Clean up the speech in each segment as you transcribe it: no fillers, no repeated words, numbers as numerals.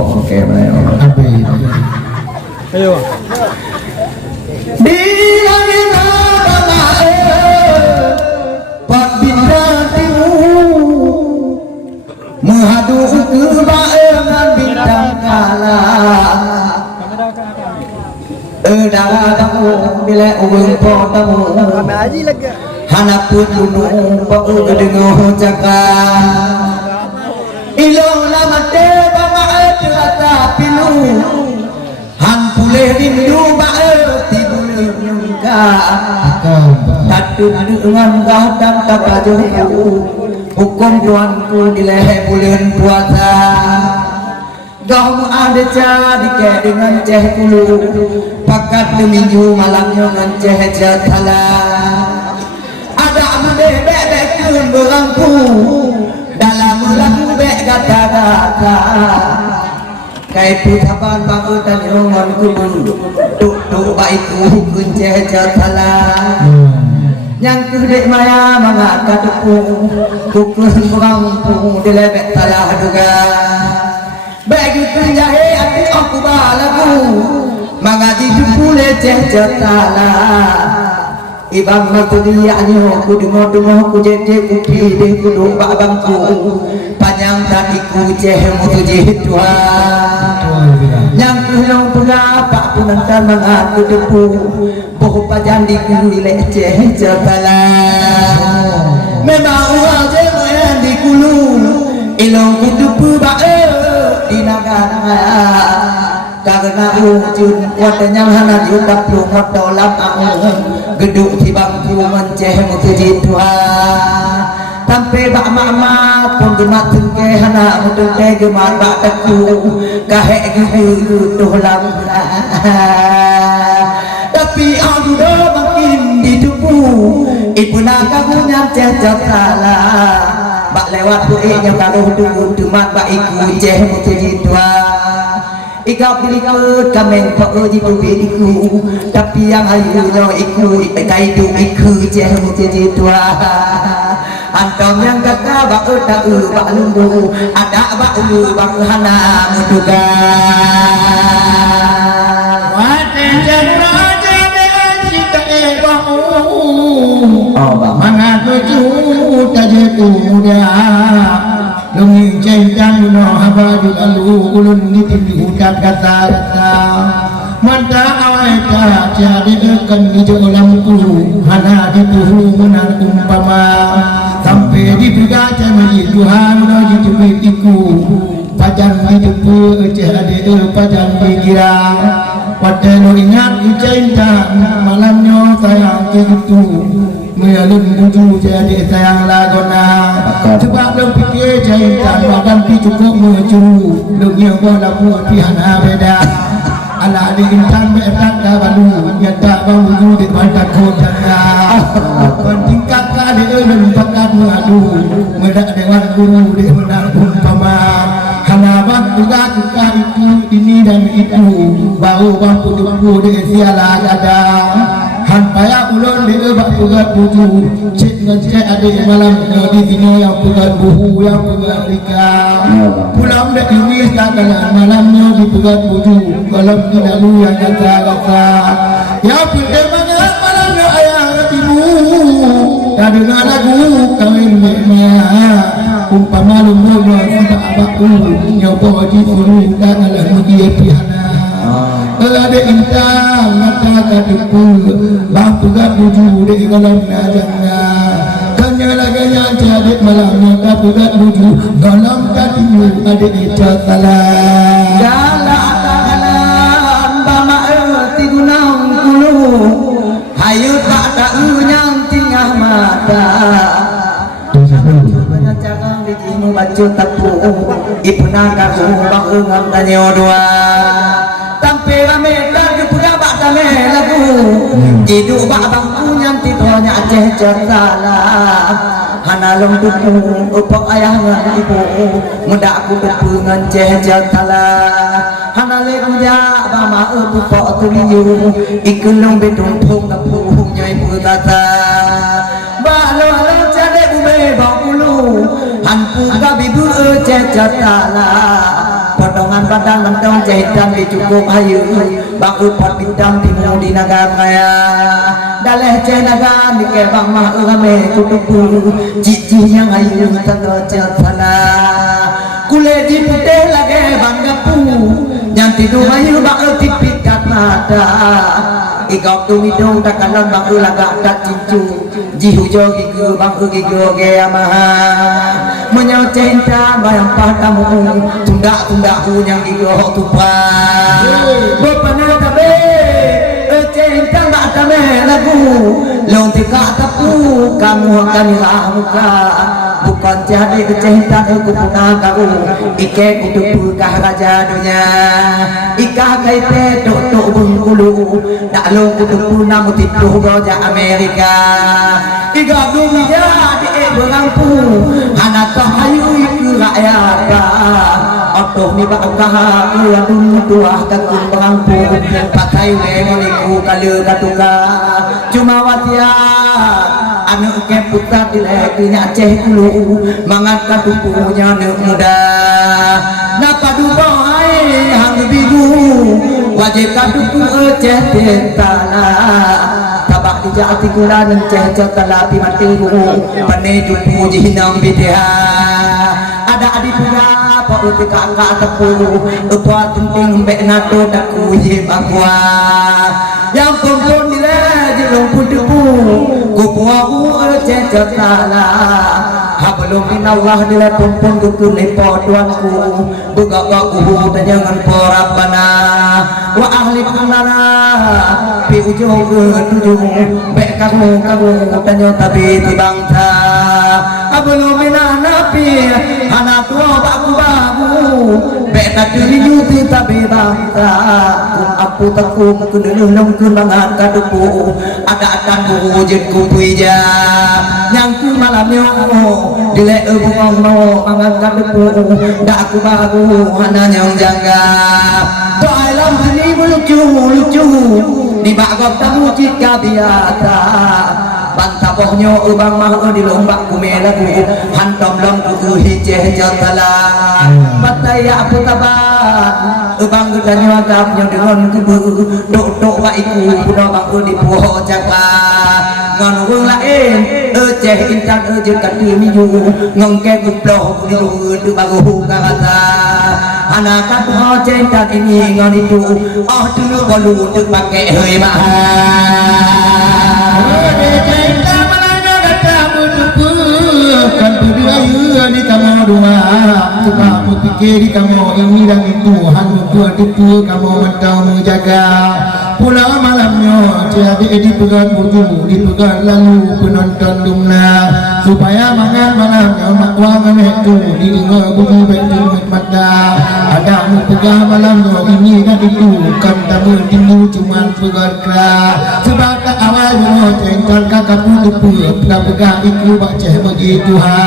Oke, ayo. Di langit abang Pak Bintatimu menghadu kebaengan bintang kala. Damu bila uang potamu hanapun gunung pau gedengoh jaka ilong lamate bamae terata pilu han pule rindu bae tibule nyungka tadun dengan gadang tabajuhu hukum tuanku di leher bulan puasa Gau ada jadi ke dengan ceh kulu pakat minggu malamnya dengan ceh jatala ada amade bebek kun berangku dalam lagu bek gata-gata kai putapan bangun dan yongan kubun duk baikku kun ceh jatala yang kedek maya mengangkat kukun berangku di lebek talah duga begitu jahe hati aku balagu mengaji jupule ceh jatala ibang maturianyo ku dengo-dengo ku jeje ku pide ku domba bangku panjang tadiku ceh mutu jitwa yang kulong pula pak punantan mengaku depu boh pajan di kuile ceh jatala memang uaje mayan di kulu ilong kudupu bae dinagana karena ujun wadanya hana juta plumot dolam aku geduk di bangku menceh mutu jitwa sampai bak mama pun gemat tengke hana mutu teh gemat bak teku kahek gitu dolam tapi aku dah makin didupu ibu naga punya ceh jatala bak lewat puenya kalau tunggu tumat bak iku ceh mutu jitwa ikap dilikut kameng pok jitu bediku tapi yang ayunya iku ikai du iku ceh mutu jitwa antom yang kata bak uta bak lumbu ada bak ulu bak hana muduga waten jaraja dengan cita ebahu mangat tuju taje kuda lungi cengkang no habadul alu ulun nitin diucap kata-kata manta aweta jadi dekan di jolamku hana dituhu menar umpama sampai dibergaca menjadi Tuhan menjadi jepitiku pajan hidupu ceh ade pajan pikiran pada lo ingat cinta malamnya sayang gitu melun buju jadi sayang lagona sebab lo pikir cinta badan pi cukup meju lo yang bola putih hana beda ala di intan betak kabalu nyata bau di pantat kotana pentingkat kali elun pakat mengadu medak dewan guru di menang umpama hana waktu gatuka itu ini dan itu bau bau tubuh di siala gada hanpaya ulun di ebak pugat buju cik ngecek adik malam di sini yang pugat buhu yang pugat rika pulang dek ini sekalian malamnya di pugat buju malam di lalu yang kata-kata ya pilih banget malamnya ayah hatimu tak dengar lagu kawin mekmah umpama lumba tidak abakku nyoba di suruh dan alah mugia pihana ada intang mata katipu bang pugat buju di kolam najangnya kanya laganya jadi malamnya tak pugat buju kolam katimu ada ijatala jalan bama erti gunang kulu hayu tak tak unyang tingah mata jangan bikin baju tepu ibu naga bang ungam tanya dua sampai rame dan punya bak kami lagu hidup bak bang punya titonya aceh jatala hana long tupu upok ayah ngan ibu muda aku bepungan ceh jatala hana le uja bama upok tuliu ikulong betung pung napung nyai putata balo lo cade bube bang ulu hanpu gabi bu ceh cetala potongan badan mentong jahitan dicukup ayu bang upot bintang timu di nagamaya daleh cenaga di kebang mah urame kutupu cici yang ayu tanda cetala kule di putih lagi banggapu yang tidur ayu bang tipikat mata igok tu midong takalan bang ulaga tak cincu jihujo gigu bang gigu geyamaha menyau cinta bayang patamu tunda yang gigu tupa bopana tabe cinta tak tabe lagu long tika tapu kamu akan muka bukan jadi kecinta aku punah kau ike kutupu kah raja dunia ika kaite tok bengkulu dak lo kutupu namu tipu goja Amerika iga dunia di berangku anak kahayu iku rakyat otoh ni bak kah kuadun tuah takun berangku pakai lemoniku kalu katuka cuma watia anu ke putra dileknya Aceh dulu mangkat katupunya nek muda napa dubo hai hang bigu wajib katupu Aceh tentala tabak dijak tikulan Aceh cetala pi matiru pane jupu jihinang bidia ada adik pula pa uti kakak tepu upah penting mbek nato daku ye bagwa yang kumpul nilai jelong putupu kupuaku Aceh cetala habelum minallah nilai kumpul kutu lepo tuanku buka kuhu dan jangan porabana wa ahli kunara pi ujung tujuh mbek kamu dan yang tabi tibangta habelum minanapi anak tua baku beta diri yuti tabi bangta aku takum kuduluh nong kunangan kadupu ada wujud kupuija yang ku malamnya dile ubung no mangan kadupu dak aku baru hana nyong jangga doa lam ini lucu di bagok tamu jika biasa bantapohnya ubang mah di lomba kumelaku hantom lom ku hijeh jatala pataya aku tabat ubang gedanya agapnya dengan kubu dok wa iku kuda bang di poho jaka ngon wong lain Aceh intan Aceh kati miju ngongke kuploh di lu bagu kata anak aku Aceh intan ini ngon itu dulu balu untuk pakai hei kan budaya di kamu dua suka pikir di kamu ini dan itu hanu dua tipu kamu mentau menjaga pula malamnya jadi dipegang buju dipegang lalu penonton dumna supaya mangan malamnya makwangan itu didengar bunyi betul mata ada pegang malamnya ini dan itu kan tamu tinggu cuma pegang kerah sebab tak awal cengkal kakak tipu pegang itu baca begitu ha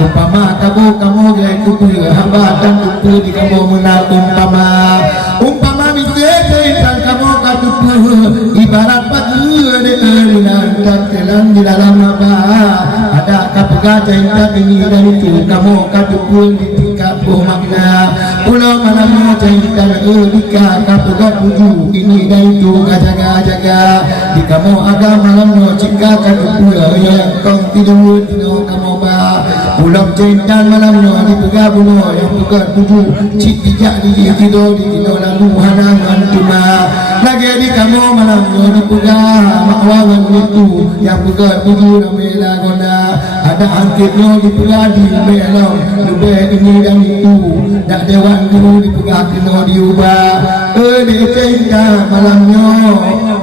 umpama kamu gaya kupu hamba dan kupu di kamu menang umpama misalnya kamu katupu ibarat pagi dan telan di dalam apa ada kapega cinta ini dan itu kamu katupu di tingkat makna pulau malamnya cinta lika kapega tuju ini dan itu jaga di kamu agama malamnya jika katupu yang kau tidur kamu pulau cinta malamnya dipegang bunuh yang pegang tujuh cik tidak tidur lalu hanangan cuma lagi di kamu malamnya dipegang makwangan itu yang pegang tujuh namela gona ada angkitnya dipegang di melong lebih ini dan itu tak dewan dulu dipegang kena diubah di cinta malamnya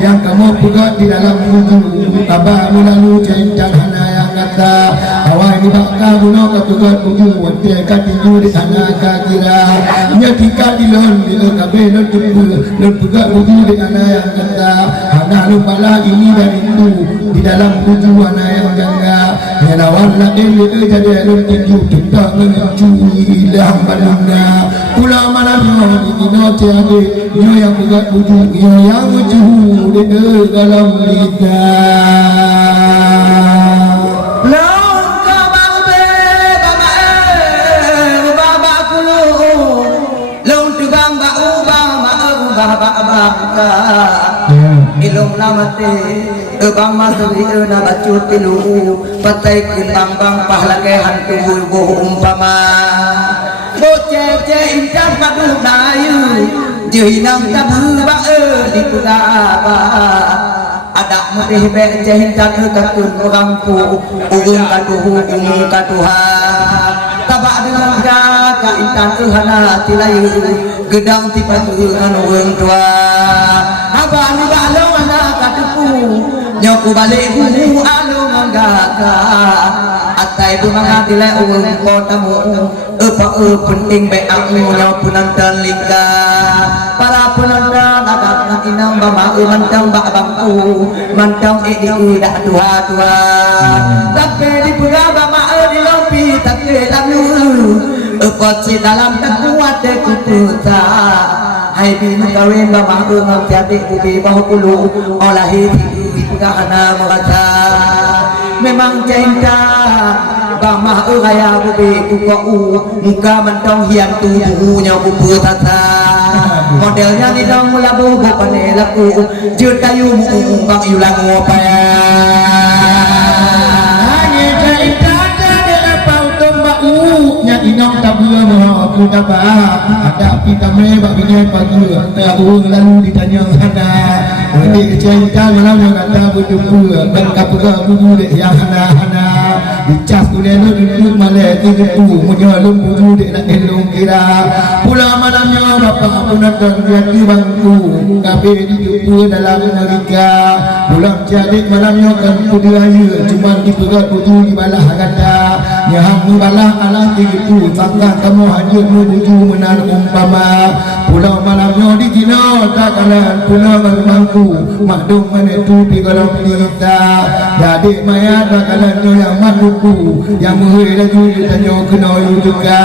yang kamu pegang di dalam tujuh abang lalu cinta hana yang kata awal ni bakal bunuh ketugas tujuh wanti katiju di sana kira nyatika di lon di kabe lon tujuh lon pegang tujuh di sana yang kata anak lupa lah ini dan itu di dalam tujuh anak yang jangga lawan nak ini jadi lon tujuh kita mencuri dalam balungnya pulau malamnya di dino tiada dia yang pegang tujuh dia yang tujuh di dalam lidah bangka ilung lamate bang masri na bacut tilu patay bang bang pahlagay hantu buh umpama bocece indah padu nayu jehinang tabu ba di pugaba ada mutih beceh indah kakun rampu ugung katuha tabak dengan jaga intan hana tilayu gedang tipatu anu weng tua abang ni balong anak katuku nyoku balik buhu alung anggaka atai bunga tilai uweng kotamu apa penting baik aku penonton lingka para penonton agak nak inang bama mantang bak bangku mantang ediku dah tua tapi di pura bama di lompi tapi lalu apa si dalam terkuat kuputa hai bini kawin bama ngati ubi bahu pulu olahi di pura ana merasa memang cinta bama raya bubi kuku muka mentong hian tubuhnya bubu tata modelnya ni dong mulabu bopane laku jutayu mu bang yulang ngopaya hanya cerita ada pau tomba nya inong tabua mo punya ba ada kita me bak bini pagi tahu lalu ditanya hana ini cerita malam yang kata berjumpa dan kapura bubu dek yang hana dicas kuleno duduk malek itu menyalum bubu dek nak elong kira pula malamnya bapak punatan jadi bangku kabe dijumpa dalam mereka pulang jadi malamnya kan kudiraya cuma di perat buju di balah kata nyahang balah alah itu maka kamu hanya menuju menar umpama pulau malamnya di Cina tak kalah pulau bangku makdum menetu di kalau kita jadi mayat bakalannya yang maluku yang muhir laju ditanya kena juga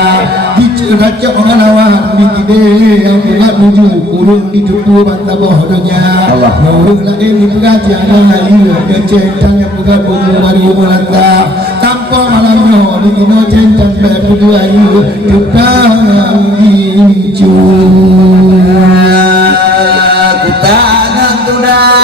diceraca ngalawan di kide yang buat nuju urung dicupu bantah bodohnya urung lain di pengajian lain yang centang yang bukan buju baru melanda tanpa malamnya di kino centang berpudu ayu tutang hijau kutana tudah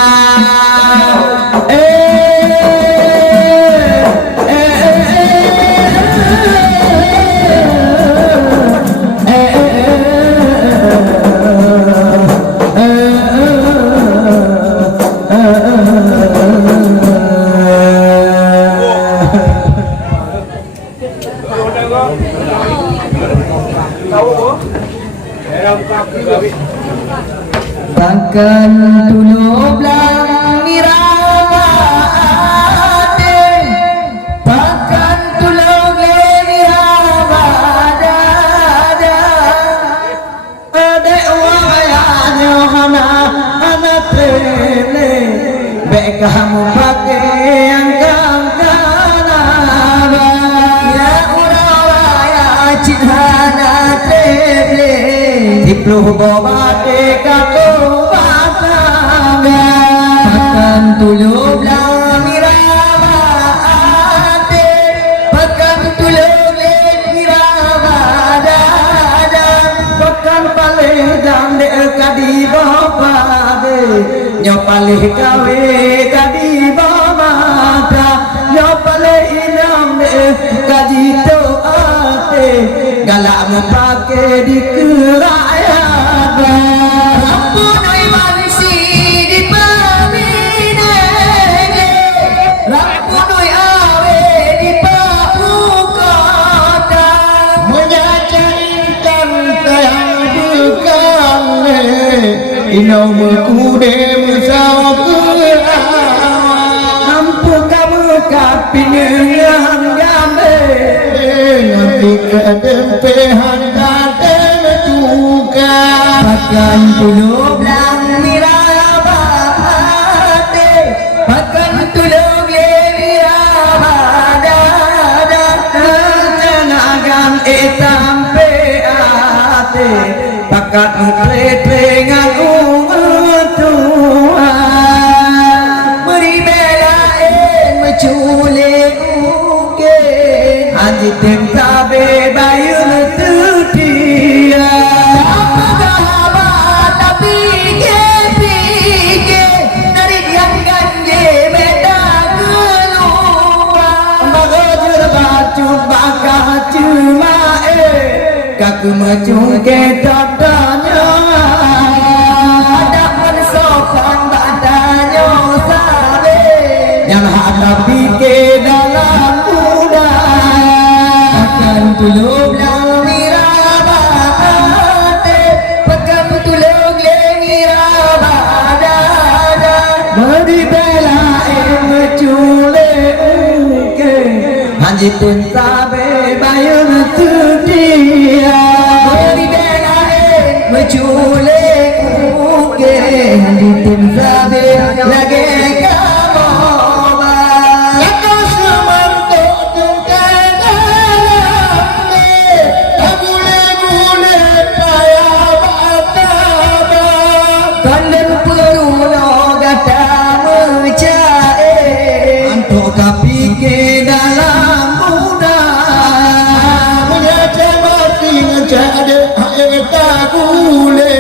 Bahkan tulu blang mirawate bahkan tulu mirawada ada wayanya hana trele baik kamu pakai yang kana ya urawaya cinhana trele dipluh bobate kaku bahkan tulu blang mirawate bahkan tulu mirawada bahkan palih jam de kadi bapade nyo palih kawe kadi bamata nyo palih inam de kadi to ate galak mepake di kerayaan rampunoi manisi di paminenge rampunoi awe di pamukota menyacarinkan tayang bukan inau mekude musau mampu kamu kapingan gambe nanti kedempehan kadem juga bahkan tulu blang mirawate bahkan tulu mirawada tenagan etampe ate bakat tretengan Tuhan beri belain mencule uke haji temtabe bayun tudia tapi Mecungke dadanya dapat sopan badannya sabe yang hadapi ke dalam muda akan tulung yang mirabate pekan tulung yang mirabada beri bela mecule uke anjitun sabe bayu dia Mecule uke ditim sabe lagi kamu Laka semanto tungkaname Tabule-bule paya bataba Kandang peruno gata mecae Anto kapi ke dalam muda Menyaca mati ngecade haeta gule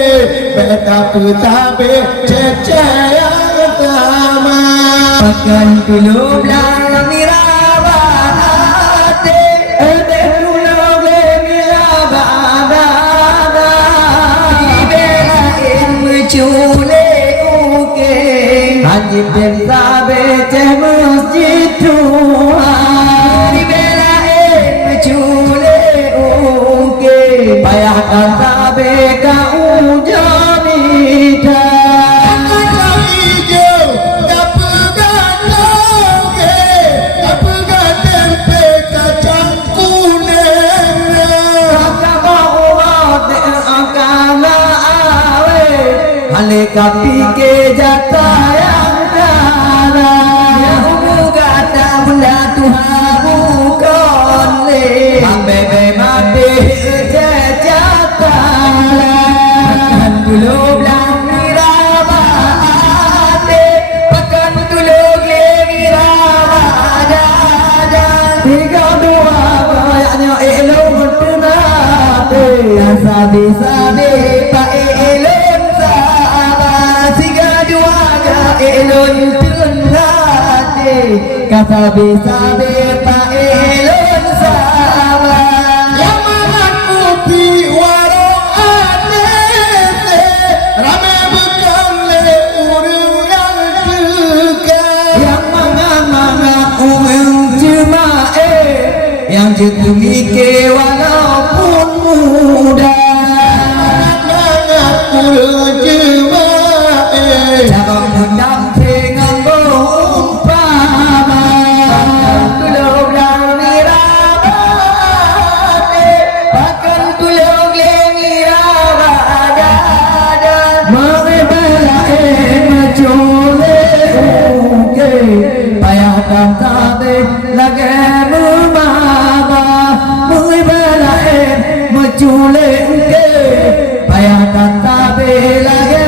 Beta petabe cece yang utama Pakan tulung lang mirabate Ede tulung lang mirabada Dibelain mecule uke Haji ben sabe ceh masjid Tuhan Dibelain mecule uke Payah dan sabe ka ujamita Kapi ke jata yang kala yang gata bunda Tuhan bukan le bebe mati jata akan dulu belang mirabate pakan dulu le mirabada tiga dua bayaknya elok bertenate sabi-sabi pak elok elon tunate kasabi-sabi pa elon sama yang mengaku pi warung anete rame bukan le urung yang dekat yang mengaku cuma yang jetungi ke walaupun muda mengaku cuma Jangan mendam dengan umpama tulung lang mirabate Pakan tulung lang mirabada Mengibalain mecule uke Payah dan sabe lagi memama Mengibalain mecule uke Payah dan sabe lagi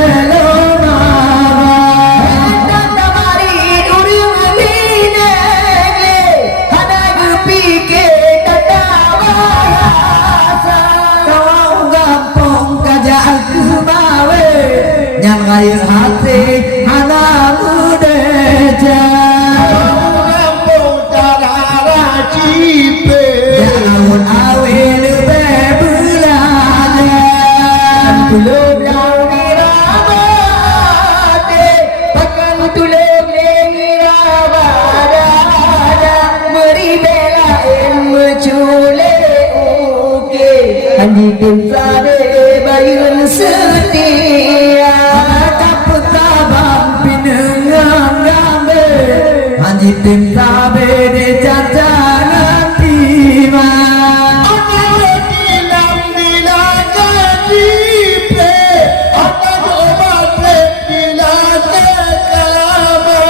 yang kaya hati anak muda kampung tarara cipe jangan awil bebulan tulung lang mirabate pakan tulung lang mirabada beri belain mecule uke anjikin sabe bayun setia Anjitin sabe de jangan tima Oke dilam dilaga cipe Oke obat dilaga kalama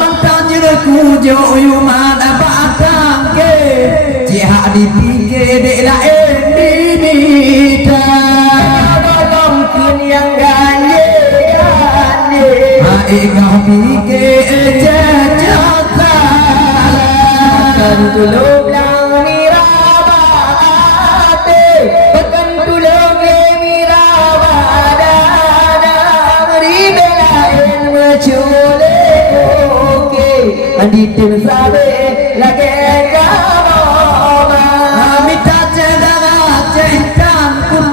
Mantan jeraku joyu mana batang ke Jihad dipike de lain dimita Tolong kun yang ganye Hae kau pike jajata Pakan tulung lang mirabate Pakan tulung lang mirabada Ribelain mecule uke Anditin sabe lagi kamu Minta cedera cehitam kun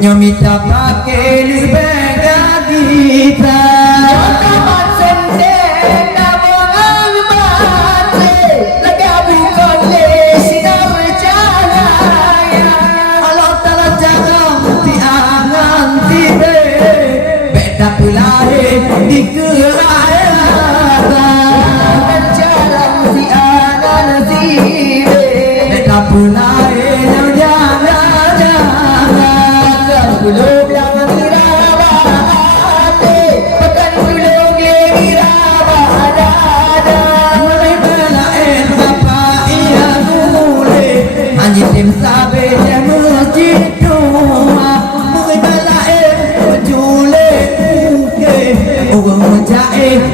Nyomita pakai libega kita Jodoh sendek Nabongang mati Lega bukan lesina bercahaya Allah Ta'ala jangan tiangan tibe Beda pulai di kerajaan Berjalan tiangan tibe Beda pulai Belum yang dirabah Pekan belum dirabah dada Mulai belain bapa ia mulai Hanya tim sabi je masjid doa Mulai belain berjulek Orang menjahit